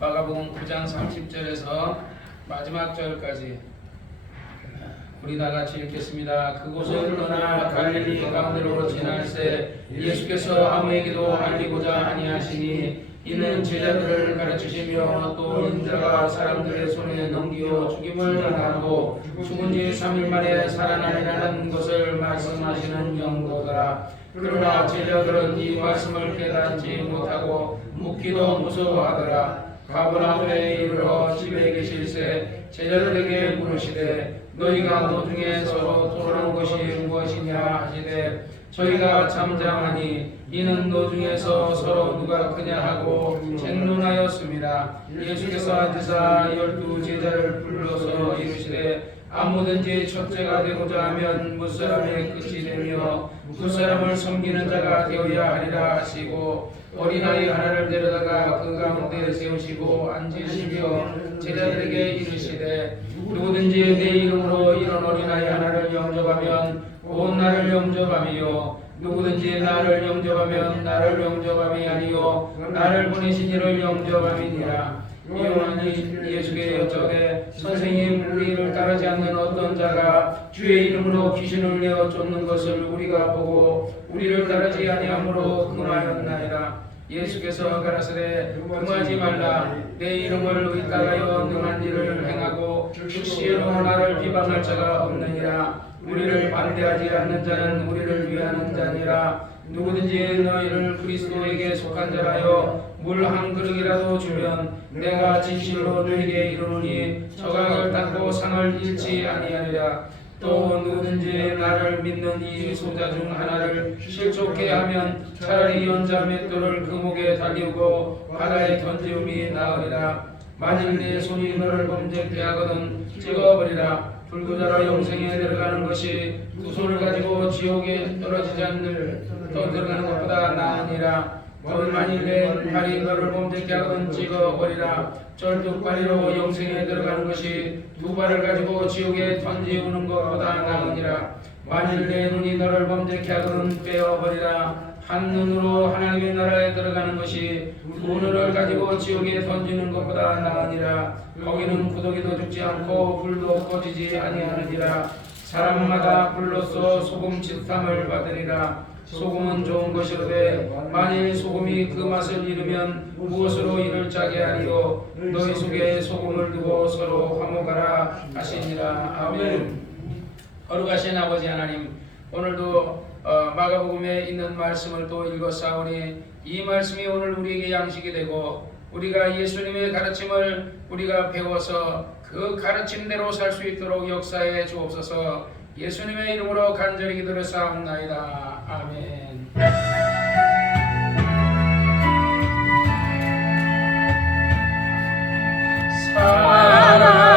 마가복음 9장 30절에서 마지막 절까지 우리 다 같이 읽겠습니다. 그곳을 떠나 갈릴리 가운데로 지날새 예수께서 아무에게도 알리고자 아니하시니 이는 제자들을 가르치시며 또 인자가 사람들의 손에 넘겨 죽임을 당하고 죽은 지 3일 만에 살아나리라는 것을 말씀하시는 영도더라. 그러나 제자들은 이 말씀을 깨닫지 못하고 묻기도 무서워하더라. 가버나움에 이르러 집에 계실새 제자들에게 물으시되 너희가 노중에 서로 토론한 것이 무엇이냐 하시되 저희가 잠잠하니 이는 노중에서 서로 누가 크냐 하고 쟁론하였습니다. 예수께서 앉으사 12 제자를 불러서 이르시되 아무든지 첫째가 되고자 하면 무사람의 끝이 되며 무사람을 섬기는 자가 되어야 하리라 하시고 어린아이 하나를 데려다가 그 가운데 세우시고 앉으시며 제자들에게 이르시되 누구든지 내 이름으로 이런 어린아이 하나를 영접하면 곧 나를 영접함이요 누구든지 나를 영접하면 나를 영접함이 아니요 나를 보내신 이를 영접함이니라. 요한이 예수께 여쭤되 선생님 우리를 따르지 않는 어떤 자가 주의 이름으로 귀신을 내어 쫓는 것을 우리가 보고 우리를 따르지 아니하므로 금하였나이다. 예수께서 가라사대 금하지 말라. 내 이름을 의따라여 능한 일을 행하고 즉시로 나를 비방할 자가 없느니라. 우리를 반대하지 않는 자는 우리를 위하는 자니라. 누구든지 너희를 그리스도에게 속한 자라여 물 한 그릇이라도 주면 내가 진실로 너희에게 이르노니 저각을 닦고 상을 잃지 아니하리라. 또 누구든지 나를 믿는 이 소자 중 하나를 실족해 하면 차라리 연자 맷돌을 그 목에 달리우고 바다에 던지움이 나으리라. 만일 내 손이 너를 범죄케 하거든 찍어버리라. 불구자로 영생에 들어가는 것이 두 손을 가지고 지옥에 떨어지지 않는 또 들어가는 것보다 나으니라. 너를 만일 내 발이 너를 범죄케 하거든 찍어버리라. 절뚝발이로 영생에 들어가는 것이 두 발을 가지고 지옥에 던지우는 것보다 나으니라. 만일 내 눈이 너를 범죄케 하거든 빼어버리라. 한 눈으로 하나님의 나라에 들어가는 것이 두 눈을 가지고 지옥에 던지는 것보다 나으니라. 거기는 구더기도 죽지 않고 불도 꺼지지 아니하느니라. 사람마다 불로써 소금 짓함을 받으리라. 소금은 좋은 것이로되 만일 소금이 그 맛을 잃으면 무엇으로 이를 짜게 하리요. 너희 속에 소금을 두고 서로 화목하라 하시니라. 아멘. 거룩하신 아버지 하나님, 오늘도 마가복음에 있는 말씀을 또 읽었사오니 이 말씀이 오늘 우리에게 양식이 되고 우리가 예수님의 가르침을 우리가 배워서 그 가르침대로 살 수 있도록 역사해 주옵소서. 예수님의 이름으로 간절히 기도드렸사옵나이다. 아멘.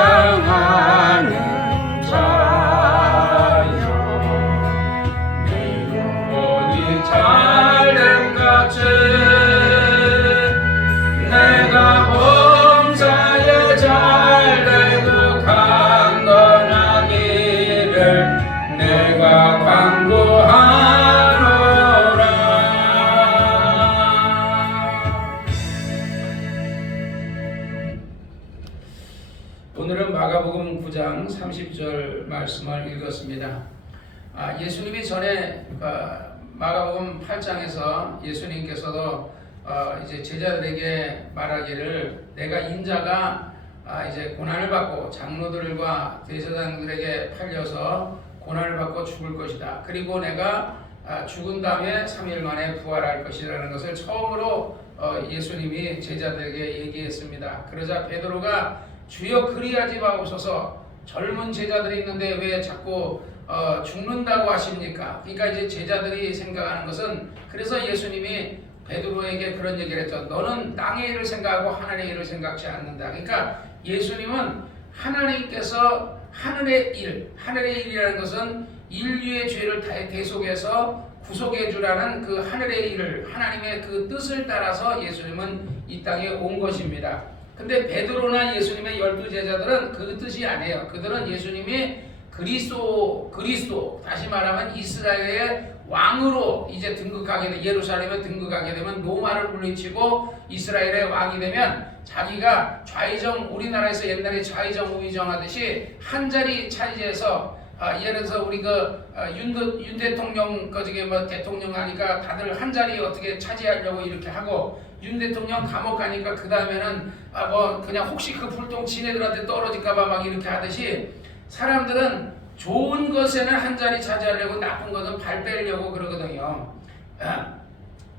사랑하는 자여 내 영혼이 잘됨같이 내가 범사에 잘되고 간건한 일을 내가 간구하노라. 오늘은 마가복음 9장 30절 말씀을 읽었습니다. 예수님이 전에 마가복음 8장에서 예수님께서도 이제 제자들에게 말하기를 내가 인자가 이제 고난을 받고 장로들과 대제사장들에게 팔려서 고난을 받고 죽을 것이다. 그리고 내가 죽은 다음에 3일 만에 부활할 것이라는 것을 처음으로 예수님이 제자들에게 얘기했습니다. 그러자 베드로가 주여 그리하지 마옵소서. 젊은 제자들이 있는데 왜 자꾸 죽는다고 하십니까? 그러니까 이제 제자들이 생각하는 것은 그래서 예수님이 베드로에게 그런 얘기를 했죠. 너는 땅의 일을 생각하고 하늘의 일을 생각지 않는다. 그러니까 예수님은 하나님께서 하늘의 일이라는 것은 인류의 죄를 대속해서 구속해 주라는 그 하늘의 일을 하나님의 그 뜻을 따라서 예수님은 이 땅에 온 것입니다. 근데 베드로나 예수님의 12 제자들은 그 뜻이 아니에요. 그들은 예수님이 그리스도 다시 말하면 이스라엘의 왕으로 이제 등극하게 돼 예루살렘에 등극하게 되면 로마를 물리치고 이스라엘의 왕이 되면 자기가 좌의정 우리나라에서 옛날에 좌의정 우의정 하듯이 한 자리 차지해서 예를 들어서 우리 윤 대통령 저기 뭐 대통령 하니까 다들 한 자리 어떻게 차지하려고 이렇게 하고 윤 대통령 감옥 가니까 그 다음에는 뭐 그냥 혹시 그 불똥 지네들한테 떨어질까봐 막 이렇게 하듯이 사람들은 좋은 것에는 한 자리 차지하려고 나쁜 것은 발 빼려고 그러거든요.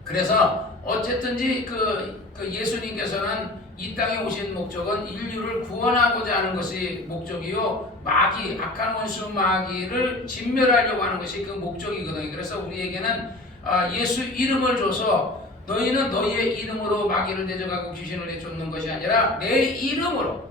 그래서 어쨌든지 그 예수님께서는 이 땅에 오신 목적은 인류를 구원하고자 하는 것이 목적이요 마귀 악한 원수 마귀를 진멸하려고 하는 것이 그 목적이거든요. 그래서 우리에게는 예수 이름을 줘서 너희는 너희의 이름으로 마귀를 대적하고 귀신을 내쫓는 것이 아니라 내 이름으로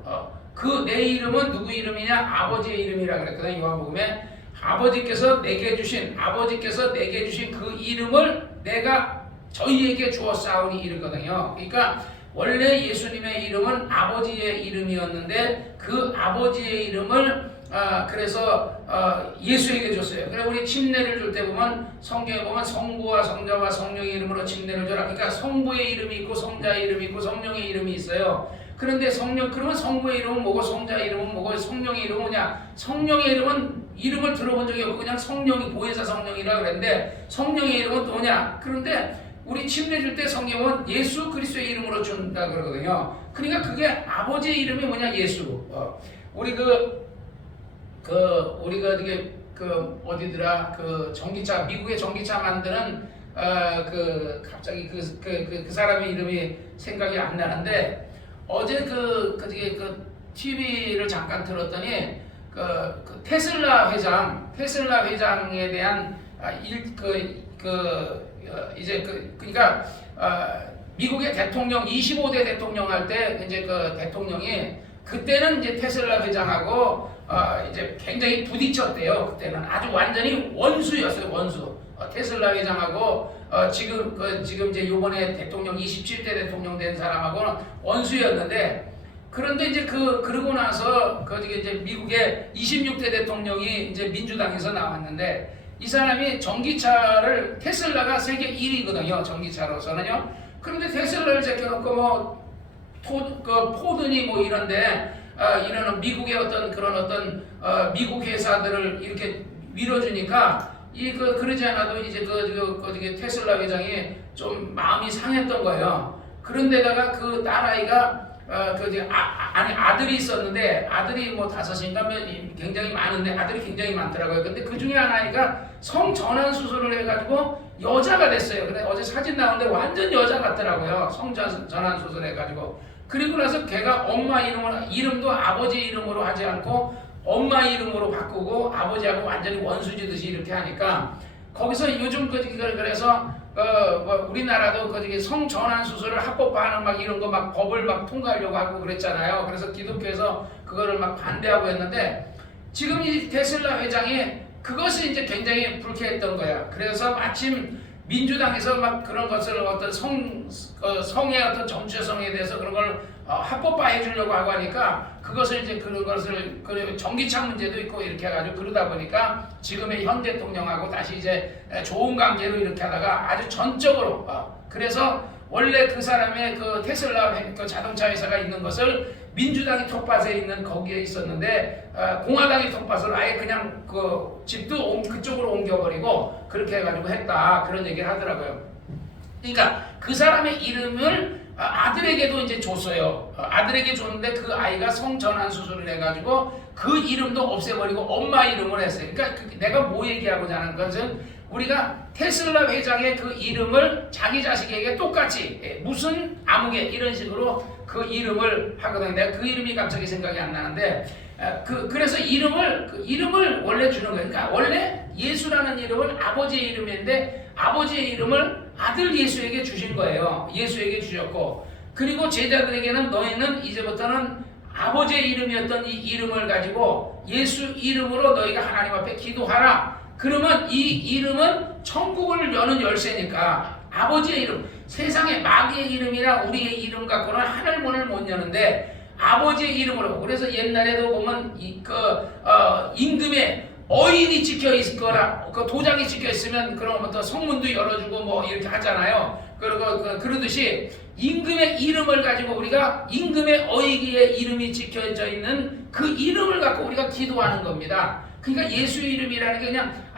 그 내 이름은 누구 이름이냐? 아버지의 이름이라 그랬거든요. 요한복음에 아버지께서 내게 주신 그 이름을 내가 저희에게 주었사오니 이르거든요. 그러니까 원래 예수님의 이름은 아버지의 이름이었는데 그 아버지의 이름을 그래서 예수에게 줬어요. 그래 우리 침례를 줄 때 보면 성경에 보면 성부와 성자와 성령의 이름으로 침례를 줘라. 그러니까 성부의 이름이 있고 성자의 이름이 있고 성령의 이름이 있어요. 그런데 그러면 성부의 이름은 뭐고 성자의 이름은 뭐고 성령의 이름은 뭐냐? 성령의 이름은 이름을 들어본 적이 없고 그냥 성령이 보혜사 성령이라 그랬는데 성령의 이름은 또 뭐냐? 그런데 우리 침례 줄 때 성경은 예수 그리스도의 이름으로 준다 그러거든요. 그러니까 그게 아버지의 이름이 뭐냐? 예수. 우리가 되게 어디더라? 전기차 미국의 전기차 만드는 갑자기 그 사람의 이름이 생각이 안 나는데 어제 TV를 잠깐 들었더니 테슬라 회장에 대한 그러니까 미국의 대통령 25대 대통령 할 때 이제 그 대통령이 그때는 이제 테슬라 회장하고 이제 굉장히 부딪혔대요. 그때는 아주 완전히 원수였어요. 원수. 테슬라 회장하고 지금 이제 요번에 대통령 27대 대통령 된 사람하고는 원수였는데 그런데 이제 그러고 나서 이제 미국의 26대 대통령이 이제 민주당에서 나왔는데 이 사람이 전기차를 테슬라가 세계 1위거든요. 전기차로서는요. 그런데 테슬라를 제껴놓고 포드니 뭐 이런데 이런 미국의 어떤 미국 회사들을 이렇게 밀어주니까 그러지 않아도 이제 테슬라 회장이 좀 마음이 상했던 거예요. 그런데다가 그 딸아이가 아들이 있었는데 아들이 뭐 5인가 굉장히 많은데 아들이 굉장히 많더라고요. 근데 그 중에 하나가 성전환 수술을 해가지고 여자가 됐어요. 근데 어제 사진 나오는데 완전 여자 같더라고요. 성전환 수술 해가지고. 그리고 나서 걔가 엄마 이름도 아버지 이름으로 하지 않고 엄마 이름으로 바꾸고 아버지하고 완전히 원수지듯이 이렇게 하니까 거기서 요즘 그래서 우리나라도 성전환 수술을 합법화하는 막 이런 거 막 법을 막 통과하려고 하고 그랬잖아요. 그래서 기독교에서 그거를 막 반대하고 했는데 지금 이 테슬라 회장이 그것이 이제 굉장히 불쾌했던 거야. 그래서 마침 민주당에서 막 그런 것을 어떤 성의 어떤 정체성에 대해서 그런 걸 합법화해 주려고 하고 하니까 그것을 이제 그런 것을 전기차 문제도 있고 이렇게 해가지고 그러다 보니까 지금의 현 대통령하고 다시 이제 좋은 관계로 이렇게 하다가 아주 전적으로 그래서 원래 그 사람의 테슬라 자동차 회사가 있는 것을 민주당이 텃밭에 있는 거기에 있었는데 공화당이 텃밭을 아예 그냥 집도 그쪽으로 옮겨버리고 그렇게 해가지고 했다 그런 얘기를 하더라고요. 그러니까 그 사람의 이름을 아들에게도 이제 줬어요. 아들에게 줬는데 그 아이가 성전환 수술을 해가지고 그 이름도 없애버리고 엄마 이름을 했어요. 그러니까 내가 뭐 얘기하고자 하는 것은 우리가 테슬라 회장의 그 이름을 자기 자식에게 똑같이 무슨 아무개 이런 식으로 그 이름을 하거든요. 내가 그 이름이 갑자기 생각이 안 나는데 그래서 이름을 원래 주는 거예요. 그러니까 원래 예수라는 이름은 아버지의 이름인데 아버지의 이름을 아들 예수에게 주신 거예요. 예수에게 주셨고 그리고 제자들에게는 너희는 이제부터는 아버지의 이름이었던 이 이름을 가지고 예수 이름으로 너희가 하나님 앞에 기도하라. 그러면 이 이름은 천국을 여는 열쇠니까 아버지의 이름, 세상의 마귀의 이름이랑 우리의 이름 갖고는 하늘문을 못 여는데 아버지의 이름으로. 그래서 옛날에도 보면 임금의 어인이 찍혀 있거나 그 도장이 찍혀 있으면 그런 어떤 성문도 열어주고 뭐 이렇게 하잖아요. 그러듯이 임금의 이름을 가지고 우리가 임금의 어이기의 이름이 찍혀져 있는 그 이름을 갖고 우리가 기도하는 겁니다. 그러니까 예수의 이름이라는 게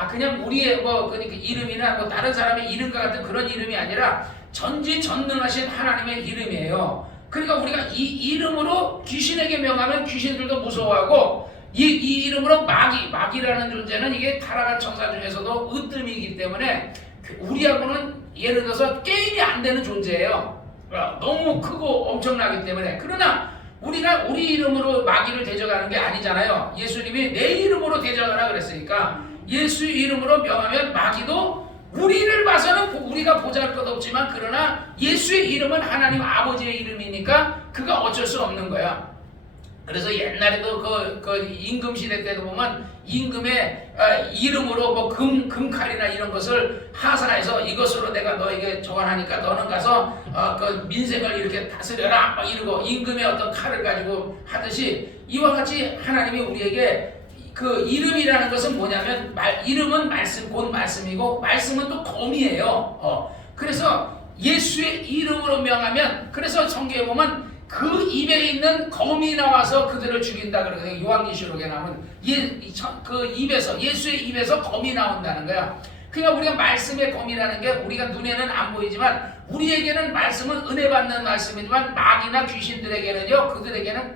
그냥 우리의 그러니까 이름이나 다른 사람의 이름과 같은 그런 이름이 아니라 전지전능하신 하나님의 이름이에요. 그러니까 우리가 이 이름으로 귀신에게 명하면 귀신들도 무서워하고 이 이름으로 마귀라는 존재는 이게 타락한 천사 중에서도 으뜸이기 때문에 우리하고는 예를 들어서 게임이 안 되는 존재예요. 너무 크고 엄청나기 때문에. 그러나 우리가 우리 이름으로 마귀를 대적하는 게 아니잖아요. 예수님이 내 이름으로 대적하라 그랬으니까 예수 이름으로 명하면 마귀도 우리를 봐서는 우리가 보잘것없지만 그러나 예수의 이름은 하나님 아버지의 이름이니까 그가 어쩔 수 없는 거야. 그래서 옛날에도 그 임금 시대 때도 보면 임금의 이름으로 금칼이나 이런 것을 하사해서 이것으로 내가 너에게 저관하니까 너는 가서 그 민생을 이렇게 다스려라 막 이러고 임금의 어떤 칼을 가지고 하듯이 이와 같이 하나님이 우리에게 그 이름이라는 것은 뭐냐면 이름은 말씀 곧 말씀이고 말씀은 또 검이에요. 그래서 예수의 이름으로 명하면 그래서 성경에 보면 그 입에 있는 검이 나와서 그들을 죽인다 그러거든요. 요한계시록에 나오는 그 입에서 예수의 입에서 검이 나온다는 거야. 그러니까 우리가 말씀의 검이라는 게 우리가 눈에는 안 보이지만 우리에게는 말씀은 은혜 받는 말씀이지만 마귀나 귀신들에게는요 그들에게는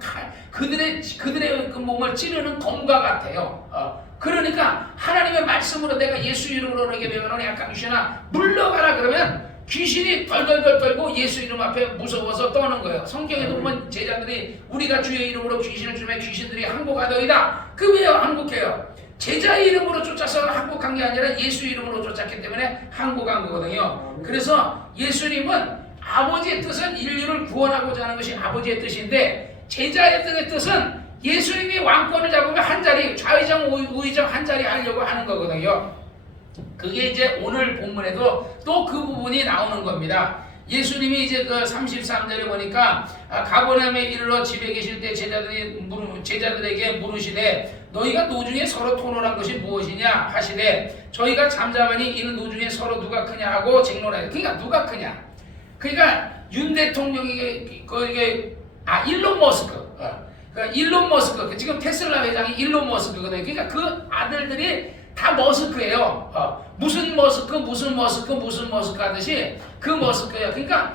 그들의 그 몸을 찌르는 검과 같아요. 그러니까 하나님의 말씀으로 내가 예수 이름으로 너에게 명하노니 약간 귀신아 물러가라 그러면 귀신이 덜덜덜 떨고 예수 이름 앞에 무서워서 떠는 거예요. 성경에 보면 제자들이 우리가 주의 이름으로 귀신을 주면 귀신들이 항복하더이다. 그 왜요? 항복해요. 제자의 이름으로 쫓아서 항복한 게 아니라 예수 이름으로 쫓았기 때문에 항복한 거거든요. 그래서 예수님은 아버지의 뜻은 인류를 구원하고자 하는 것이 아버지의 뜻인데 제자의 뜻은 예수님이 왕권을 잡으면 한 자리 좌의정 우의정 한 자리 하려고 하는 거거든요. 그게 이제 오늘 본문에도 또 그 부분이 나오는 겁니다. 예수님이 이제 그 33절에 보니까 가버나움에 이르러 집에 계실 때 제자들에게 물으시되 너희가 노중에 서로 토론한 것이 무엇이냐 하시되 저희가 잠잠하니 이는 노중에 서로 누가 크냐 하고 쟁론하여. 그러니까 누가 크냐? 그러니까 윤 대통령이 일론 머스크 지금 테슬라 회장이 일론 머스크거든요. 그러니까 그 아들들이 다 머스크예요. 무슨 머스크 하듯이 그 머스크예요. 그러니까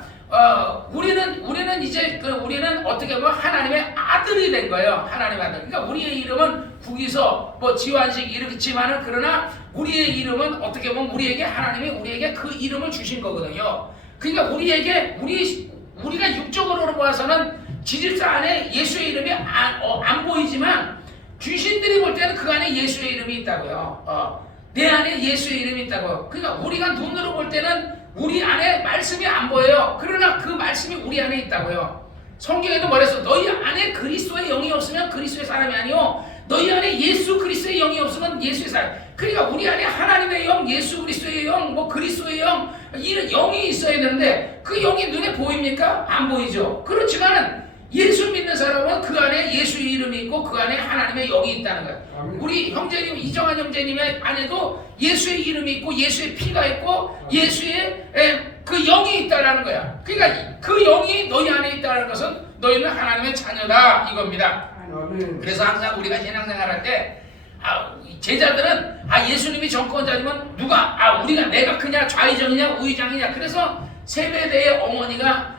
우리는 이제 우리는 어떻게 보면 하나님의 아들이 된 거예요. 하나님의 아들. 그러니까 우리의 이름은 구기서 지완식 이렇지만은 그러나 우리의 이름은 어떻게 보면 우리에게 하나님이 우리에게 그 이름을 주신 거거든요. 그러니까 우리가 육적으로 봐서는 지질사 안에 예수의 이름이 안 보이지만 귀신들이 볼 때는 그 안에 예수의 이름이 있다고요. 내 안에 예수의 이름이 있다고요. 그러니까 우리가 눈으로 볼 때는 우리 안에 말씀이 안 보여요. 그러나 그 말씀이 우리 안에 있다고요. 성경에도 말했어. 너희 안에 그리스도의 영이 없으면 그리스도의 사람이 아니요. 너희 안에 예수 그리스도의 영이 없으면 예수의 사람. 그러니까 우리 안에 하나님의 영, 예수 그리스도의 영, 그리스도의 영 이런 영이 있어야 되는데 그 영이 눈에 보입니까? 안 보이죠. 그렇지만은 예수 믿는 사람은 그 안에 예수의 이름이 있고 그 안에 하나님의 영이 있다는 거예요. 우리 형제님 이정환 형제님의 안에도 예수의 이름이 있고 예수의 피가 있고 예수의 그 영이 있다라는 거야. 그러니까 그 영이 너희 안에 있다는 것은 너희는 하나님의 자녀다 이겁니다. 그래서 항상 우리가 신앙생활할 때 제자들은 예수님이 정권자이면 우리가 내가 크냐 좌의정이냐 우의정이냐. 그래서 세베대의 어머니가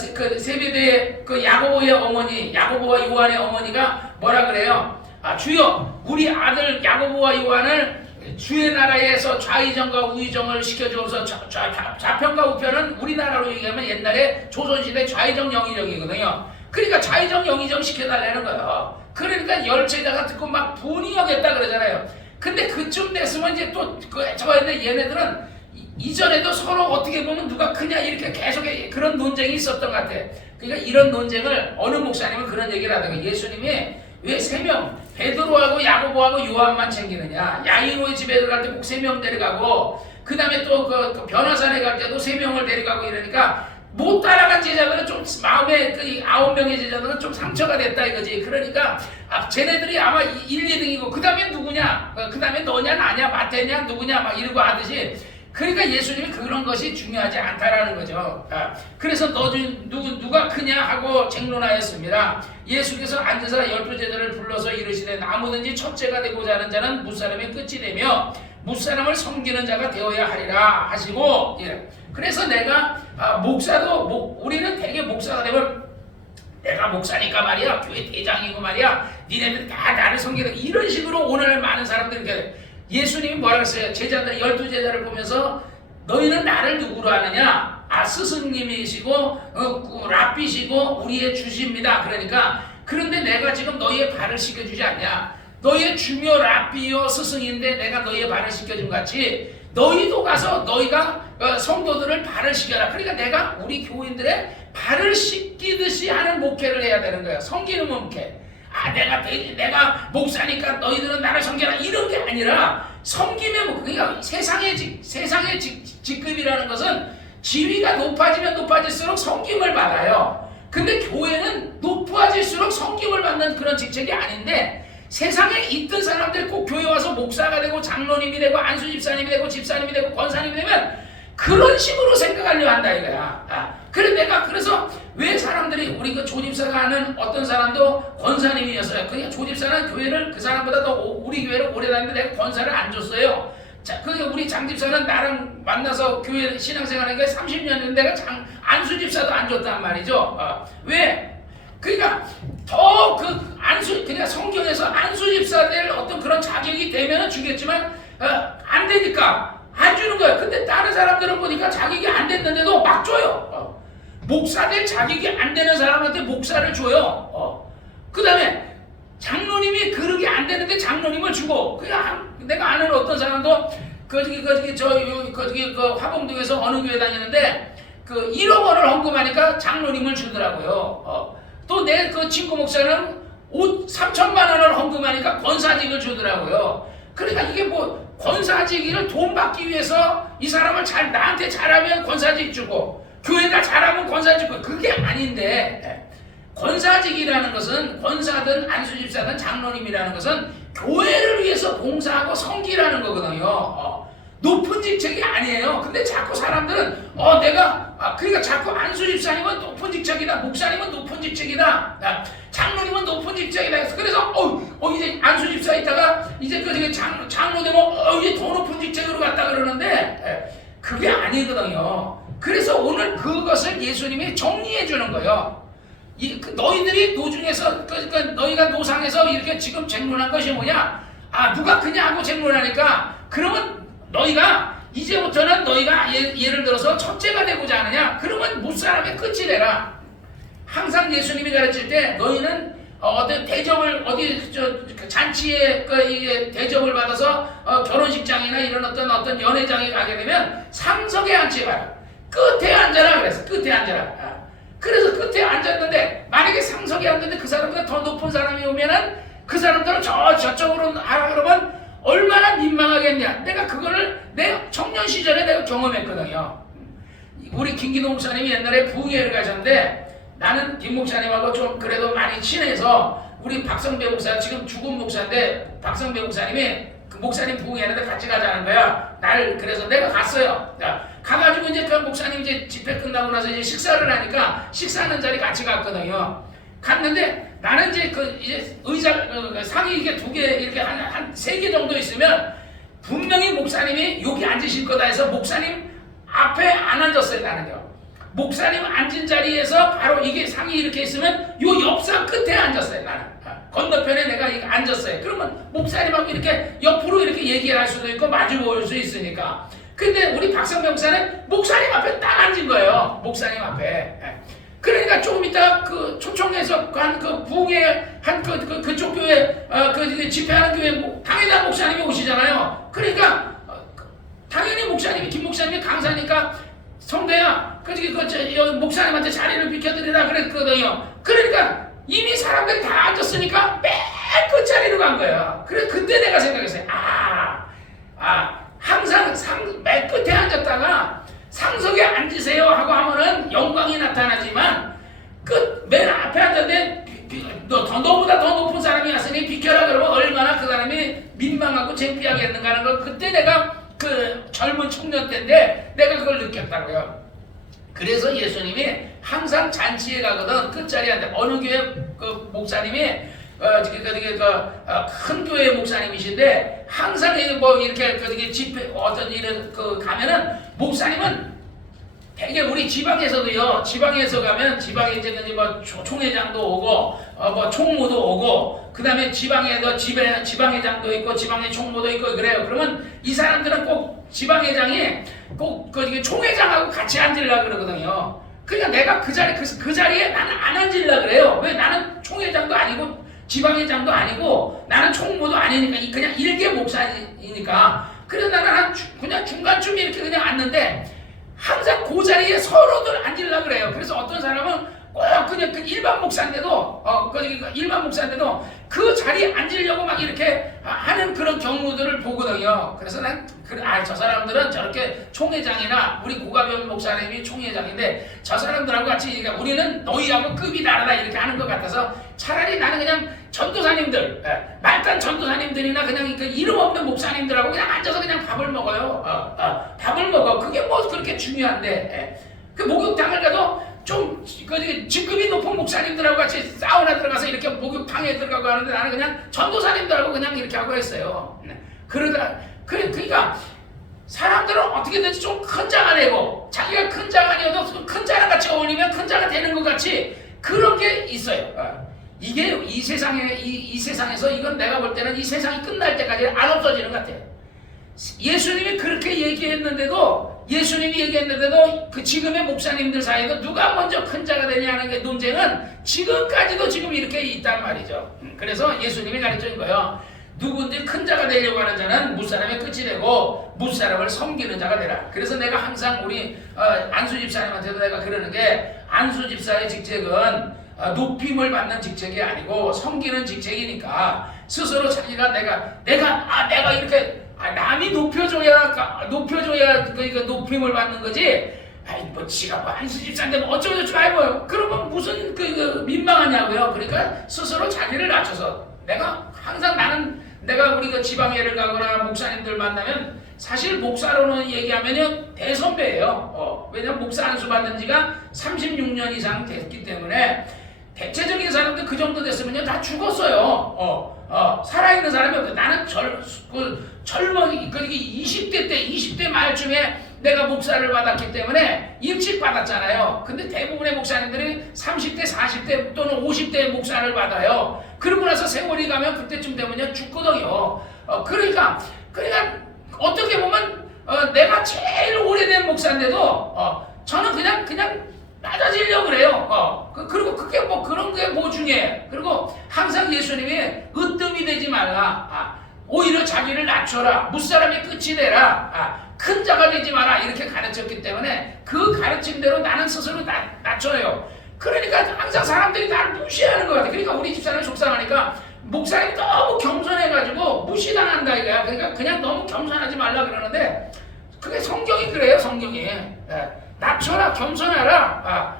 세베대의 그 야고보의 어머니 야고보와 요한의 어머니가 뭐라 그래요? 주여 우리 아들 야고보와 요한을 주의 나라에서 좌의정과 우의정을 시켜주어서 좌편과 우편은 우리나라로 얘기하면 옛날에 조선시대 좌의정 영의정이거든요. 그러니까 좌의정 영의정 시켜달라는 거예요. 그러니까 열제자가 듣고 막 분이하겠다 그러잖아요. 근데 그쯤 됐으면 이제 또 얘네들은 이전에도 서로 어떻게 보면 누가 크냐 이렇게 계속 그런 논쟁이 있었던 것 같아. 그러니까 이런 논쟁을 어느 목사님은 그런 얘기를 하더라고요. 예수님이 왜 3명 베드로하고 야고보하고 요한만 챙기느냐. 야이로의 집에 들어갈 때 꼭 3명 데려가고 그 다음에 또 그 변화산에 갈 때도 3명을 데려가고 이러니까 못 따라간 제자들은 좀 마음에 그 9명의 제자들은 좀 상처가 됐다 이거지. 그러니까 쟤네들이 아마 1, 2등이고 그 다음에 누구냐, 그 다음에 너냐 나냐 마태냐 누구냐 막 이러고 하듯이. 그러니까 예수님이 그런 것이 중요하지 않다라는 거죠. 그래서 누가 크냐 하고 쟁론하였습니다. 예수께서 앉아서 12제자를 불러서 이르시되 아무든지 첫째가 되고자 하는 자는 무사람의 끝이 되며 무사람을 섬기는 자가 되어야 하리라 하시고, 그래서 내가 우리는 되게 목사가 되면 내가 목사니까 말이야, 교회 대장이고 말이야, 니네들 다 나를 섬기는, 이런 식으로 오늘 많은 사람들이 이렇게. 예수님이 뭐라고 했어요? 제자들 12제자를 보면서 너희는 나를 누구로 아느냐? 스승님이시고 랍비시고 우리의 주십니다. 그러니까 그런데 내가 지금 너희의 발을 씻겨주지 않냐? 너희의 주며 랍비요 스승인데 내가 너희의 발을 씻겨준 같이 너희도 가서 너희가 성도들을 발을 씻겨라. 그러니까 내가 우리 교인들의 발을 씻기듯이 하는 목회를 해야 되는 거예요. 섬기는 목회. 내가 목사니까 너희들은 나를 섬겨라 이런 게 아니라 섬김의 목회. 그러니까 세상의 직급이라는 것은 지위가 높아지면 높아질수록 섬김을 받아요. 근데 교회는 높아질수록 섬김을 받는 그런 직책이 아닌데, 세상에 있던 사람들이 꼭 교회 와서 목사가 되고 장로님이 되고 안수집사님이 되고 집사님이 되고 권사님이 되면 그런 식으로 생각하려 한다 이거야. 그래서 왜 사람들이 우리 그 조집사가 하는 어떤 사람도 권사님이었어요. 그러니까 조집사는 교회를 그 사람보다 더 우리 교회를 오래 다니는데 내가 권사를 안 줬어요. 자, 그러니까 우리 장집사는 나랑 만나서 교회 신앙생활하니까 30년인데 내가 안수집사도 안 줬단 말이죠. 왜? 그러니까 더 그냥 성경에서 안수집사 될 어떤 그런 자격이 되면 주겠지만 안 되니까 안 주는 거예요. 근데 다른 사람들은 보니까 자격이 안 됐는데도 막 줘요. 목사 될 자격이 안 되는 사람한테 목사를 줘요. 그 다음에 장로님이 그러기 안 되는데 장로님을 주고, 그냥 내가 아는 어떤 사람도 그 화봉동에서 어느 교회 다니는데 1억 원을 헌금하니까 장로님을 주더라고요. 또 내 그 친구 목사는 3천만 원을 헌금하니까 권사직을 주더라고요. 그러니까 이게 뭐 권사직을 돈 받기 위해서 이 사람을 나한테 잘하면 권사직 주고 교회가 잘하면 권사직 주고, 그게 아닌데, 권사직이라는 것은 권사든 안수집사든 장로님이라는 것은 교회를 위해서 봉사하고 섬기라는 거거든요. 높은 직책이 아니에요. 근데 자꾸 사람들은 그러니까 자꾸 안수집사님은 높은 직책이다, 목사님은 높은 직책이다, 장로님은 높은 직책이다. 그래서 이제 안수집사 있다가 이제 장로 되면 이제 더 높은 직책으로 갔다 그러는데 그게 아니거든요. 그래서 오늘 그것을 예수님이 정리해 주는 거예요. 너희들이 노중에서 너희가 노상에서 이렇게 지금 쟁론한 것이 뭐냐? 누가 그냐 하고 쟁론하니까, 그러면 너희가 이제부터는 너희가 예를 들어서 첫째가 되고자 하느냐? 그러면 무사람의 끝이 되라. 항상 예수님이 가르칠 때 너희는 어떤 대접을 잔치에 대접을 받아서 결혼식장이나 이런 어떤 연회장에 가게 되면 상석에 앉혀가라. 끝에 앉아라 그랬어. 끝에 앉아라. 그래서 끝에 앉았는데 만약에 상석에 앉는데 그 사람보다 더 높은 사람이 오면은 그 사람들은 저쪽으로 하라 그러면 얼마나 민망하겠냐. 내가 그거를 내 청년 시절에 내가 경험했거든요. 우리 김기동 목사님이 옛날에 부흥회를 가셨는데 나는 김 목사님하고 좀 그래도 많이 친해서 우리 박성배 목사, 지금 죽은 목사인데 박성배 목사님이 그 목사님 부흥회하는데 같이 가자는 거야. 그래서 내가 갔어요. 가가지고 이제 그 목사님 이제 집회 끝나고 나서 이제 식사를 하니까 식사하는 자리 같이 갔거든요. 갔는데 나는 이제 이제 의자 상이 이렇게 2개 이렇게 한 3개 정도 있으면 분명히 목사님이 여기 앉으실 거다 해서 목사님 앞에 안 앉았어요. 나는요. 목사님 앉은 자리에서 바로 이게 상이 이렇게 있으면 요 옆상 끝에 앉았어요. 나는 건너편에 내가 앉았어요. 그러면 목사님하고 이렇게 옆으로 이렇게 얘기를 할 수도 있고 마주 보일 수 있으니까. 근데 우리 박성명 목사는 목사님 앞에 딱 앉은 거예요. 목사님 앞에. 그러니까 조금 이따 초청해서 한 부흥회 한 그쪽 교회 집회하는 교회 당연히 목사님이 오시잖아요. 그러니까 당연히 김 목사님이 강사니까 성도야, 목사님한테 자리를 비켜드리라 그랬거든요. 그러니까 이미 사람들이 다 앉았으니까 맨 그 자리로 간 거예요. 그때 내가 생각했어요. 항상 맨 끝에 앉았다가 상석에 앉으세요 하고 하면은 나타나면 영광이 나타나지만 그 맨 앞에 앉았는데 너보다 더 높은 사람이 왔으니 비켜라 그러면 얼마나 그 사람이 민망하고 창피하겠는가 하는 거 그때 내가 그 젊은 청년 때인데 내가 그걸 느꼈다고요. 그래서 예수님이 항상 잔치에 가거든 끝자리에 앉아. 어느 교회 그 목사님이 큰 교회 목사님이신데 항상 뭐 이렇게 집회 어떤 일을 가면은 목사님은 되게 우리 지방에서도요. 지방에서 가면 지방에 이제 뭐 총회장도 오고 뭐 총무도 오고 그다음에 지방에도 지방회장도 있고 지방에 총무도 있고 그래요. 그러면 이 사람들은 꼭 지방회장이 꼭 총회장하고 같이 앉으려고 그러거든요. 그러니까 내가 그 자리에 나는 안 앉으려고 그래요. 왜? 나는 총회장도 아니고 지방회장도 아니고 나는 총무도 아니니까 그냥 일개 목사니까. 그래서 나는 그냥 중간쯤에 이렇게 그냥 앉는데 항상 그 자리에 서로들 앉으려고 그래요. 그래서 어떤 사람은 꼭 그냥 그 일반 목사인데도 일반 목사인데도 그 자리에 앉으려고 막 이렇게 하는 그런 경우들을 보거든요. 그래서 난 저 사람들은 저렇게 총회장이나 우리 고가변 목사님이 총회장인데 저 사람들하고 같이 그러니까 우리는 너희하고 급이 다르다 이렇게 하는 것 같아서 차라리 나는 그냥 전도사님들 말단 전도사님들이나 그냥 그 이름 없는 목사님들하고 그냥 앉아서 그냥 밥을 먹어요. 밥을 먹어. 그게 뭐 그렇게 중요한데 그 목욕탕을 가도 좀 직급이 높은 목사님들하고 같이 사우나 들어가서 이렇게 목욕탕에 들어가고 하는데 나는 그냥 전도사님들하고 그냥 이렇게 하고 했어요. 그러니까 사람들은 어떻게든지 좀 큰 자가 되고 자기가 큰 자가 아니어도 큰 자랑 같이 어울리면 큰 자가 되는 것 같이 그런 게 있어요. 이게 이 세상에서 이건 내가 볼 때는 이 세상이 끝날 때까지 안 없어지는 것 같아요. 예수님이 그렇게 얘기했는데도 그 지금의 목사님들 사이에도 누가 먼저 큰 자가 되냐는 게 논쟁은 지금까지도 지금 이렇게 있단 말이죠. 그래서 예수님이 가르쳐준 거예요. 누구든지 큰 자가 되려고 하는 자는 무사람의 끝이 되고 무사람을 섬기는 자가 되라. 그래서 내가 항상 우리 안수 집사님한테도 내가 그러는 게 안수 집사의 직책은 높임을 받는 직책이 아니고 섬기는 직책이니까 스스로 자기가 내가 이렇게 남이 높여줘야 그러니까 높임을 받는 거지. 아이 뭐 지가 뭐 안수 집사인데 뭐 어쩌고저쩌고 아이고 그러면 무슨 민망하냐고요. 그러니까 스스로 자기를 낮춰서 내가 우리 지방회를 가거나 목사님들 만나면 사실 목사로는 얘기하면요 대선배예요. 왜냐면 목사 안수 받은 지가 36년 이상 됐기 때문에 대체적인 사람들 그 정도 됐으면요 다 죽었어요. 살아있는 사람이 없어요. 나는 젊은 20대 말쯤에 내가 목사를 받았기 때문에 일찍 받았잖아요. 근데 대부분의 목사님들이 30대, 40대 또는 50대 목사를 받아요. 그러고 나서 세월이 가면 그때쯤 되면요 죽거든요. 그러니까 어떻게 보면 내가 제일 오래된 목사인데도 저는 그냥 낮아지려고 그래요. 그리고 그게 뭐 그런 게 뭐 중요해. 그리고 항상 예수님이 으뜸이 되지 말라. 오히려 자기를 낮춰라. 무사람의 끝이 되라. 큰 자가 되지 마라. 이렇게 가르쳤기 때문에 그 가르침대로 나는 스스로 낮춰요. 그러니까 항상 사람들이 나를 무시하는 것 같아. 그러니까 우리 집사람이 속상하니까 목사님이 너무 겸손해가지고 무시당한다 이거야. 그러니까 그냥 너무 겸손하지 말라 그러는데 그게 성경이 그래요. 성경이. 낮춰라, 겸손하라.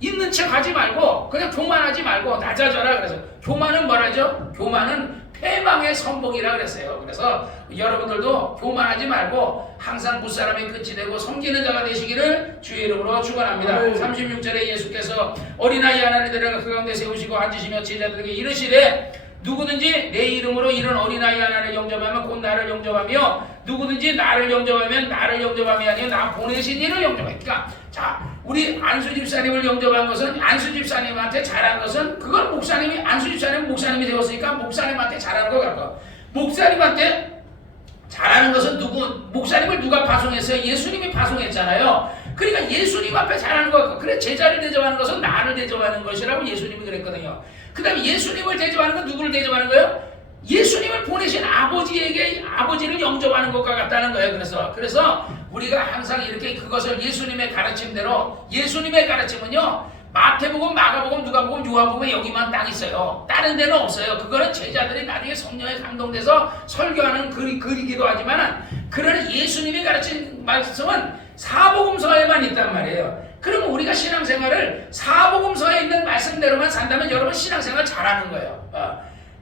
있는 척 하지 말고 그냥 교만하지 말고 낮아져라. 그래서 교만은 뭐라죠? 교만은 패망의 선봉이라 그랬어요. 그래서 여러분들도 교만하지 말고 항상 무사람의 끝이 되고 섬기는 자가 되시기를 주의 이름으로 축원합니다. 36절에 예수께서 어린아이 하나를 데려가 그 가운데 세우시고 앉으시며 제자들에게 이르시되 누구든지 내 이름으로 이런 어린아이 하나를 영접하면 곧 나를 영접하며 누구든지 나를 영접하면 나를 영접함이 아니요 나 보내신 이를 영접하니까. 그러니까 자 우리 안수 집사님을 영접한 것은 안수 집사님한테 잘한 것은 그건 목사님이 안수 집사님 목사님이 되었으니까 목사님한테 잘한 것 같고 목사님한테 잘하는 것은 목사님을 누가 파송했어요? 예수님이 파송했잖아요. 그러니까 예수님 앞에 잘하는 것 같고 그래 제자를 대접하는 것은 나를 대접하는 것이라고 예수님이 그랬거든요. 그 다음에 예수님을 대접하는 건 누구를 대접하는 거예요? 예수님을 보내신 아버지를 영접하는 것과 같다는 거예요. 그래서 우리가 항상 이렇게 그것을 예수님의 가르침대로 예수님의 가르침은요 마태복음, 마가복음, 누가복음, 요한복음에 여기만 딱 있어요. 다른 데는 없어요. 그거는 제자들이 나중에 성령에 감동돼서 설교하는 글이기도 하지만 그런 예수님이 가르친 말씀은 사복음서에만 있단 말이에요. 그러면 우리가 신앙생활을 사복음서에 있는 말씀대로만 산다면 여러분 신앙생활 잘하는 거예요.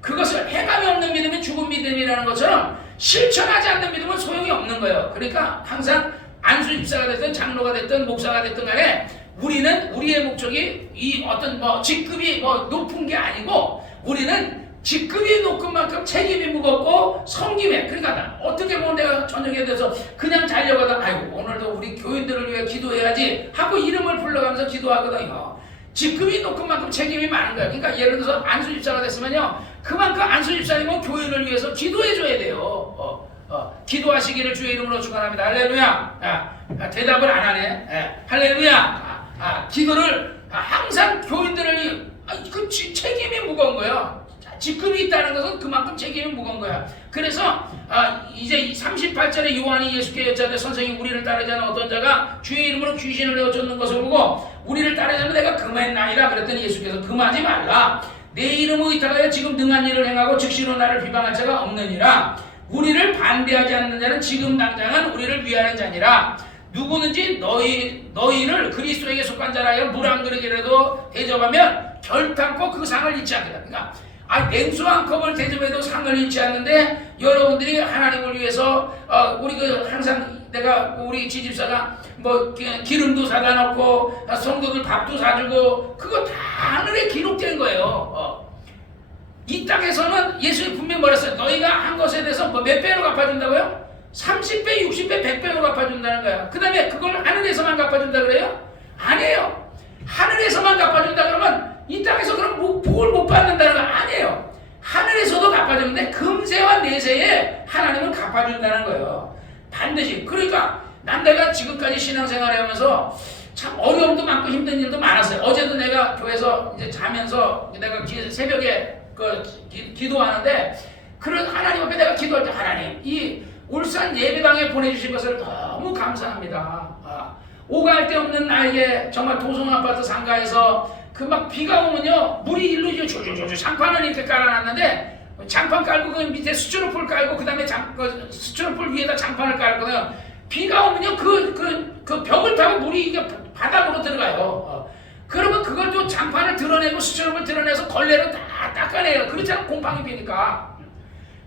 그것을 해감이 없는 믿음이 죽은 믿음이라는 것처럼 실천하지 않는 믿음은 소용이 없는 거예요. 그러니까 항상 안수 집사가 됐든 장로가 됐든 목사가 됐든 간에 우리는 우리의 목적이 이 어떤 직급이 높은 게 아니고 우리는 직급이 높은 만큼 책임이 무겁고 섬김에, 그러니까 어떻게 보면 내가 저녁에 대해서 그냥 자려가다 아이고 오늘도 우리 교인들을 위해 기도해야지 하고 이름을 불러가면서 기도하거든요. 직급이 높은 만큼 책임이 많은 거야. 그러니까 예를 들어서 안수집사가 됐으면요, 그만큼 안수집사님은 교인을 위해서 기도해줘야 돼요. 기도하시기를 주의 이름으로 축원합니다. 할렐루야. 대답을 안 하네. 할렐루야. 기도를 항상 교인들을 위해, 그 책임이 무거운 거예요. 직급이 있다는 것은 그만큼 책임이 무거운 거야. 그래서 이제 38절에 요한이 예수께 여짜되 선생님 우리를 따르지 않은 어떤 자가 주의 이름으로 귀신을 내어 쫓는 것을 보고 우리를 따르지 않으면 내가 금했나이다. 그랬더니 예수께서 금하지 말라. 내 이름을 의탁하여 지금 능한 일을 행하고 즉시로 나를 비방할 자가 없느니라. 우리를 반대하지 않는 자는 지금 당장은 우리를 위하는 자니라. 누구든지 너희를 그리스도에게 속한 자라여 물 한 그릇이라도 대접하면 결탄코 그 상을 잃지 않겠다. 그러니까 냉수 한 컵을 대접해도 상을 잃지 않는데 여러분들이 하나님을 위해서 우리 항상 내가 우리 지집사가 기름도 사다 놓고 성도들 밥도 사주고 그거 다 하늘에 기록된 거예요. 이 땅에서는 예수님이 분명히 말했어요. 너희가 한 것에 대해서 몇 배로 갚아준다고요? 30배, 60배, 100배로 갚아준다는 거야. 그 다음에 그걸 하늘에서만 갚아준다 그래요? 아니에요. 하늘에서만 갚아준다 그러면 이 땅에서 그럼 복을 못 받는다는 거 아니에요. 하늘에서도 갚아주는데 금세와 내세에 하나님은 갚아준다는 거예요. 반드시. 그러니까 내가 지금까지 신앙생활을 하면서 참 어려움도 많고 힘든 일도 많았어요. 어제도 내가 교회에서 이제 자면서 내가 새벽에 기도하는데 그런 하나님 앞에 내가 기도할 때 하나님 이 울산 예배당에 보내주신 것을 너무 감사합니다. 오갈 데 없는 나에게 정말 도성 아파트 상가에서 그 막 비가 오면요 물이 일로 조조조조 장판을 이렇게 깔아놨는데 장판 깔고 그 밑에 수초로풀 깔고 그 다음에 수초로풀 위에다 장판을 깔거든요. 비가 오면요 그 벽을 타고 물이 이게 바닥으로 들어가요. 그러면 그걸 또 장판을 드러내고 수초로풀 드러내서 걸레로 다 닦아내요. 그렇잖아 곰팡이 비니까.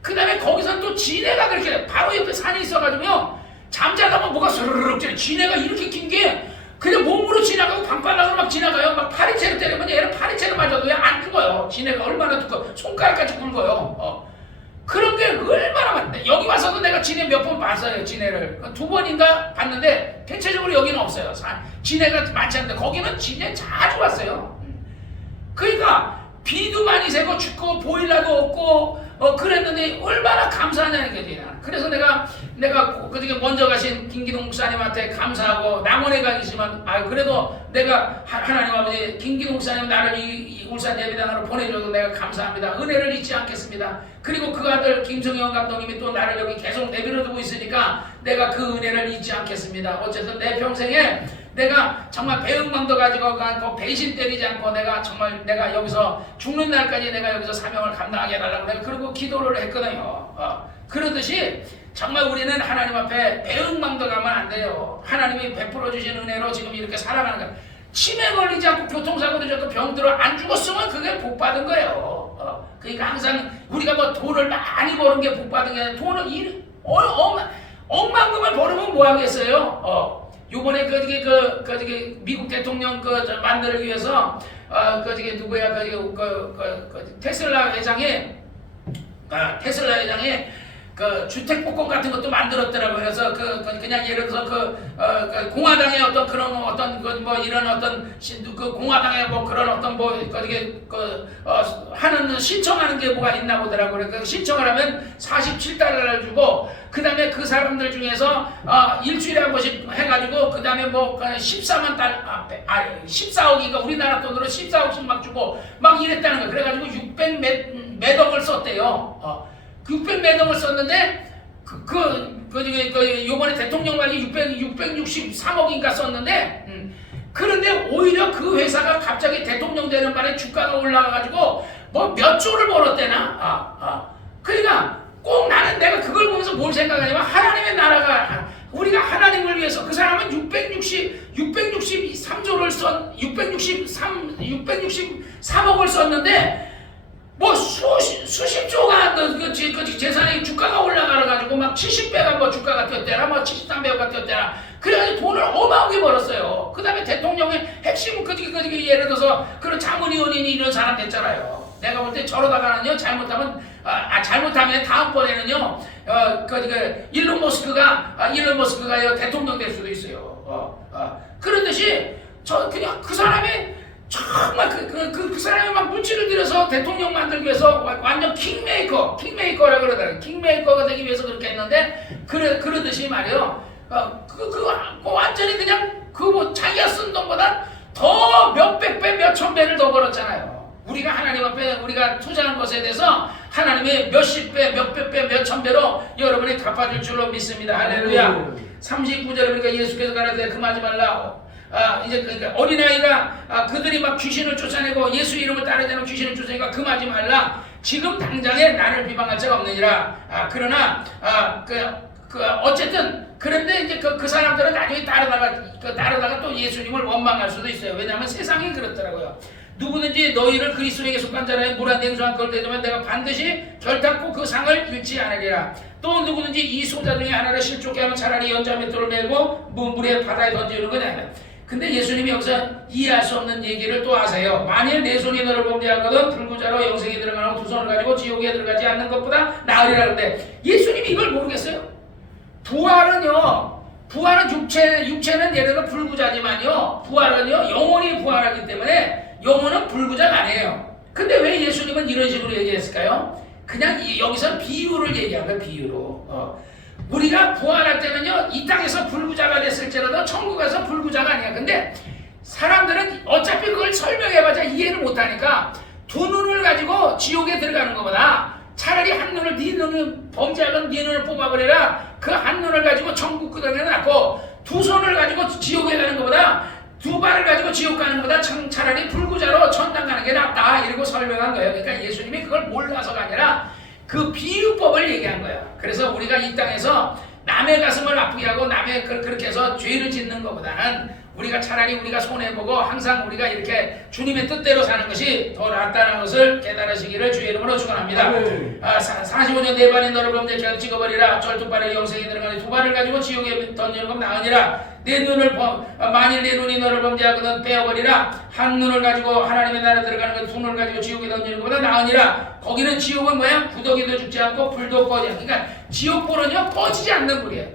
그 다음에 거기서 또 지네가 그렇게 바로 옆에 산이 있어가지고요 잠자다가 뭐가 스르륵 찌네. 지네가 이렇게 긴 게 그냥 몸으로 지나가고 방바닥으로 막 지나가요. 막 파리채로 때리면 얘는 파리채로 맞아도 안 죽어요. 지네가 얼마나 두꺼워. 손가락까지 굵어요. 그런 게 얼마나 많은데 여기 와서도 내가 지네 몇 번 봤어요. 지네를 2번인가 봤는데 대체적으로 여기는 없어요. 지네가 많지 않은데 거기는 지네 자주 왔어요. 그러니까 비도 많이 새고 춥고 보일러도 없고 그랬는데 얼마나 감사하냐는 게 그래서 내가 그저께 먼저 가신 김기동 목사님한테 감사하고 남원에 가겠지만 그래도 내가 하나님 아버지 김기동 목사님 나를 이 울산 예배당으로 보내줘서 내가 감사합니다. 은혜를 잊지 않겠습니다. 그리고 그 아들 김성현 감독님이 또 나를 여기 계속 내버려두고 있으니까 내가 그 은혜를 잊지 않겠습니다. 어쨌든 내 평생에 내가 정말 배은망도 가지고 배신 때리지 않고 내가 여기서 죽는 날까지 내가 여기서 사명을 감당하게 해달라고 내가 그러고 기도를 했거든요. 그러듯이 정말 우리는 하나님 앞에 배은망도 가면 안 돼요. 하나님이 베풀어 주신 은혜로 지금 이렇게 살아가는 거야. 치매 걸리지 않고 교통사고도 저도 병들어 안 죽었으면 그게 복 받은 거예요. 그러니까 항상 우리가 돈을 많이 버는 게 복 받은 게 아니라 돈을 억만금을 벌으면 뭐 하겠어요? 요번에 그저기 미국 대통령 만들기 위해서 그저기 누구야 테슬라 회장이 그 주택복권 같은 것도 만들었더라고요. 그래서 그냥 예를 들어서 공화당의 어떤 그런 어떤 이런 어떤 그 공화당의 그런 어떤 하는 신청하는 게 뭐가 있나 보더라고요. 그 신청을 하면 $47를 주고 그 다음에 그 사람들 중에서 일주일에 한 번씩 해가지고 그 다음에 14억이가 우리나라 돈으로 14억씩 막 주고 막 이랬다는 거예요. 그래가지고 600몇 억을 썼대요. 600몇 억을 썼는데 요번에 대통령 말이 663억인가 썼는데 그런데 오히려 그 회사가 갑자기 대통령 되는 바람에 주가가 올라가가지고 몇 조를 벌었대나. 그러니까 꼭 나는 내가 그걸 보면서 뭘 생각하냐면 하나님의 나라가 우리가 하나님을 위해서 그 사람은 663억을 썼는데 뭐 수십 조가 그 재산이 주가가 올라가가지고 막 70배가 뭐 주가가 뛰었대라, 뭐 73배가 뛰었대라. 그래가지고 돈을 어마어마하게 벌었어요. 그 다음에 대통령의 핵심 예를 들어서 그런 자문위원이니 이런 사람 됐잖아요. 내가 볼 때 저러다가는요 잘못하면 다음번에는요 일론 머스크가 대통령 될 수도 있어요. 그런듯이 그냥 그 사람이 정말 그 사람이 막 물질을 들여서 대통령 만들기 위해서 완전 킹메이커라 그러더라고요. 킹메이커가 되기 위해서 그렇게 했는데 그러듯이 말이요. 완전히 그냥 뭐 자기가 쓴 돈보다 더 몇백 배, 몇천 배를 더 벌었잖아요. 우리가 하나님 앞에 우리가 투자한 것에 대해서 하나님의 몇십 배, 몇백 배, 몇천 배로 여러분이 갚아줄 줄로 믿습니다. 할렐루야. 39절 그러니까 예수께서 가라사대 금하지 말라. 이제 그러니까 어린아이가 그들이 막 귀신을 쫓아내고 예수 이름을 따르자는 귀신을 쫓아내니까 금하지 말라. 지금 당장에 나를 비방할 자가 없느니라. 그러나 어쨌든 그런데 이제 그 사람들은 나중에 따르다가 또 예수님을 원망할 수도 있어요. 왜냐하면 세상이 그렇더라고요. 누구든지 너희를 그리스도에게 속한 자라에 물 한 냉수한 걸 대두면 내가 반드시 결단코 그 상을 잃지 않으리라. 또 누구든지 이 소자 중에 하나를 실족게 하면 차라리 연자 맷돌을 메고 물에 바다에 던지는 거냐. 근데 예수님이 여기서 이해할 수 없는 얘기를 또 하세요. 만일 내 손이 너를 범죄하거든 불구자로 영생에 들어가고 두 손을 가지고 지옥에 들어가지 않는 것보다 나으리라. 그런데 예수님이 이걸 모르겠어요? 부활은 육체는 예를 들어 불구자지만요. 부활은요 영혼이 부활하기 때문에 영혼은 불구자가 아니에요. 근데 왜 예수님은 이런 식으로 얘기했을까요? 그냥 여기서 비유를 얘기한 거예요. 비유로. 우리가 부활할 때는요 이 땅에서 불구자가 됐을지라도 천국 가서 불구자가 아니야. 근데 사람들은 어차피 그걸 설명해봐자 이해를 못하니까 두 눈을 가지고 지옥에 들어가는 것보다 차라리 한 눈을 네 눈을 범죄하건 네 눈을 뽑아버려라. 그 한 눈을 가지고 천국 끄덕여 놨고 두 손을 가지고 지옥에 가는 것보다 두 발을 가지고 지옥 가는 것보다 차라리 불구자로 천당 가는 게 낫다. 이러고 설명한 거예요. 그러니까 예수님이 그걸 몰라서가 아니라 그 비유법을 얘기한 거야. 그래서 우리가 이 땅에서 남의 가슴을 아프게 하고 남의 그렇게 해서 죄를 짓는 것보다는 우리가 차라리 우리가 손해보고 항상 우리가 이렇게 주님의 뜻대로 사는 것이 더 낫다는 것을 깨달으시기를 주의 이름으로 축원합니다. 45년 네 발이 너를 범죄케 하여 찍어버리라. 쩔두 발에 영생에 들어가니 두 발을 가지고 지옥에 던지는 건 나으니라. 만일 내 눈이 너를 범죄하거든 빼어버리라. 한 눈을 가지고 하나님의 나라 들어가는 것 두 눈을 가지고 지옥에 던지는 것보다 나으니라. 거기는 지옥은 뭐야? 구더기도 죽지 않고 불도 꺼지 않고. 그러니까 지옥불은요 꺼지지 않는 불이에요.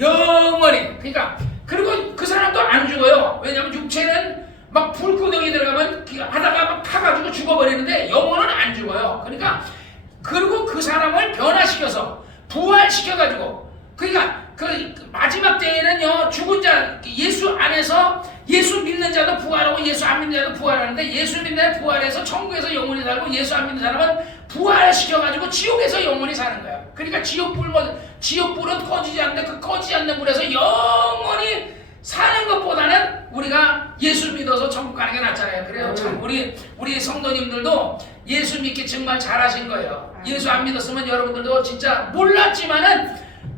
영원히. 그러니까 그리고 그 사람도 안 죽어요. 왜냐하면 육체는 막 불구덩이 들어가면 하다가 막 타가지고 죽어버리는데 영혼은 안 죽어요. 그러니까 그리고 그 사람을 변화시켜서 부활시켜가지고 그러니까 그 마지막 때에는요 죽은 자 예수 안에서 예수 믿는 자도 부활하고 예수 안 믿는 자도 부활하는데 예수 믿는 자는 부활해서 천국에서 영원히 살고 예수 안 믿는 사람은 부활시켜가지고 지옥에서 영원히 사는 거야. 그러니까 지옥불은 꺼지지 않는데 그 꺼지지 않는 불에서 영원히 사는 것보다는 우리가 예수 믿어서 천국 가는 게 낫잖아요. 그래요. 참 우리 성도님들도 예수 믿기 정말 잘하신 거예요. 예수 안 믿었으면 여러분들도 진짜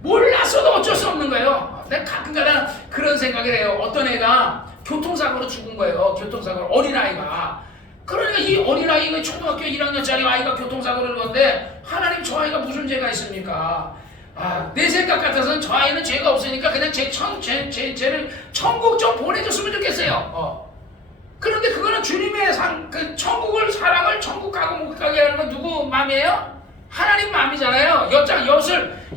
몰랐어도 어쩔 수 없는 거예요. 내가 가끔가다 그런 생각을 해요. 어떤 애가 교통사고로 죽은 거예요. 교통사고로 어린아이가. 그러니까 이 어린아이가 초등학교 1학년짜리 아이가 교통사고를 했는데 하나님 저 아이가 무슨 죄가 있습니까? 내 생각 같아서는 저 아이는 죄가 없으니까 그냥 쟤를 천국 좀 보내줬으면 좋겠어요. 그런데 그거는 주님의 천국을 사랑을 천국 가고 못 가게 하는 건 누구 마음이에요? 하나님 마음이잖아요.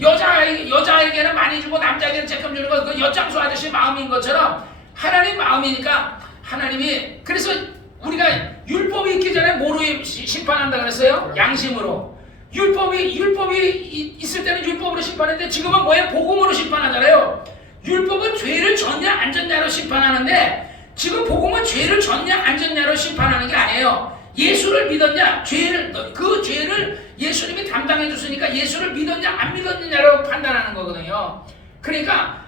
여자에게는 많이 주고 남자에게는 조금 주는 건 그 엿장수 아저씨 마음인 것처럼 하나님 마음이니까 하나님이 그래서 우리가 율법이 있기 전에 뭐로 심판한다 그랬어요? 양심으로. 율법이 있을 때는 율법으로 심판했는데 지금은 뭐예요? 복음으로 심판하잖아요. 율법은 죄를 졌냐 안 졌냐로 심판하는데 지금 복음은 죄를 졌냐 안 졌냐로 심판하는 게 아니에요. 예수를 믿었냐 그 죄를 예수님이 담당해 줬으니까 예수를 믿었냐 안 믿었느냐로 판단하는 거거든요. 그러니까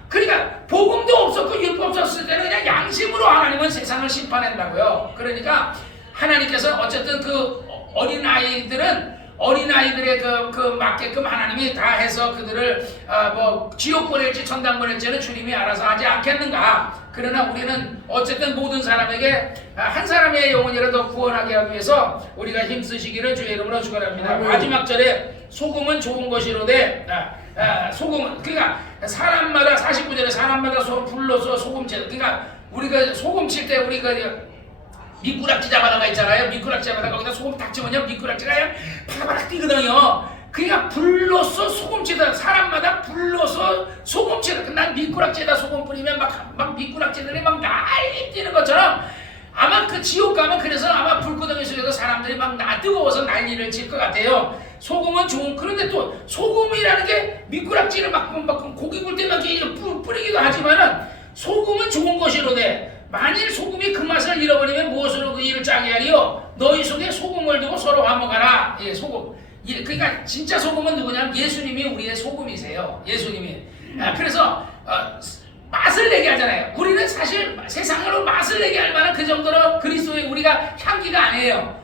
복음도 없었고 율법 없었을 때는 그냥 양심으로 하나님은 세상을 심판한다고요. 그러니까 하나님께서 어쨌든 그 어린 아이들은 어린아이들의 그 맞게끔 하나님이 다 해서 그들을 뭐 지옥 보낼지 천당 보낼지는 주님이 알아서 하지 않겠는가. 그러나 우리는 어쨌든 모든 사람에게 한 사람의 영혼이라도 구원하게 하기 위해서 우리가 힘쓰시기를 주의 이름으로 축원합니다. 마지막 절에 소금은 좋은 것이로되 소금은 그러니까 사람마다 49절에 사람마다 불로서 소금칠 그러니까 우리가 소금 칠 때 우리가 미꾸락지 잡아다가 있잖아요. 미꾸락지 잡아다가 거기다 소금 딱 치면요 미꾸락지가 그냥 바닥바닥 뛰거든요. 그러니까 불로서 소금치다. 사람마다 불로서 소금치다. 난 미꾸락지에다 소금 뿌리면 막 미꾸락지들이 막 난리 뛰는 것처럼 아마 그 지옥 가면 그래서 아마 불구덩이 속에서 사람들이 막 뜨거워서 난리를 칠 것 같아요. 소금은 좋은 그런데 또 소금이라는 게 미꾸락지를 막 고기 굴 때 막 뿌리기도 하지만은 소금은 좋은 것이로되 만일 소금이 그 맛을 잃어버리면 무엇으로 그 일을 짜게 하리요? 너희 속에 소금을 두고 서로 화목하라. 예, 소금. 그러니까 진짜 소금은 누구냐면 예수님이 우리의 소금이세요. 예수님이. 그래서 맛을 내게 하잖아요. 우리는 사실 세상으로 맛을 내게 할 만한 그 정도로 그리스도의 우리가 향기가 아니에요.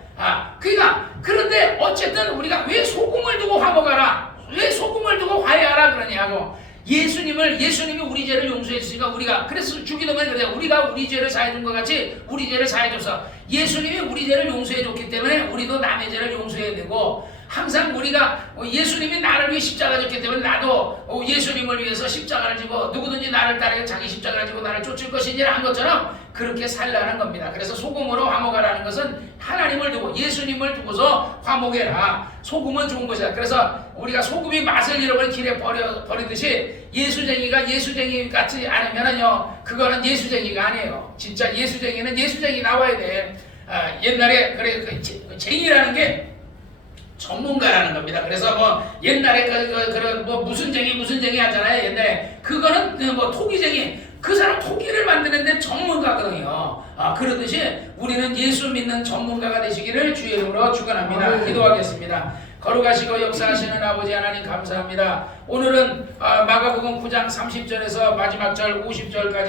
그러니까 그런데 어쨌든 우리가 왜 소금을 두고 화목하라? 왜 소금을 두고 화해하라 그러냐고. 예수님이 우리 죄를 용서해 주시니까 우리가 그래서 주기도문에 그래요. 우리가 우리 죄를 사해 준 것 같이 우리 죄를 사해 줘서 예수님이 우리 죄를 용서해 줬기 때문에 우리도 남의 죄를 용서해야 되고 항상 우리가 예수님이 나를 위해 십자가 졌기 때문에 나도 예수님을 위해서 십자가를 지고 누구든지 나를 따르여 자기 십자가를 지고 나를 쫓을 것이니라 한 것처럼 그렇게 살라는 겁니다. 그래서 소금으로 화목하라는 것은 하나님을 두고 예수님을 두고서 화목해라. 소금은 좋은 것이다. 그래서 우리가 소금이 맛을 잃어버린 길에 버리듯이 예수쟁이가 예수쟁이 같지 않으면은요 그거는 예수쟁이가 아니에요. 진짜 예수쟁이는 예수쟁이 나와야 돼. 옛날에 그래 그 쟁이라는 게 전문가라는 겁니다. 그래서 뭐 옛날에 그런 뭐 무슨 쟁이 하잖아요. 옛날에 그거는 뭐 토기쟁이 그 사람 토기를 만드는데 전문가거든요. 그러듯이 우리는 예수 믿는 전문가가 되시기를 주의 이름으로 축원합니다. 기도하겠습니다. 거룩하시고 역사하시는 아버지 하나님 감사합니다. 오늘은 마가복음 9장 30절에서 마지막 절 50절까지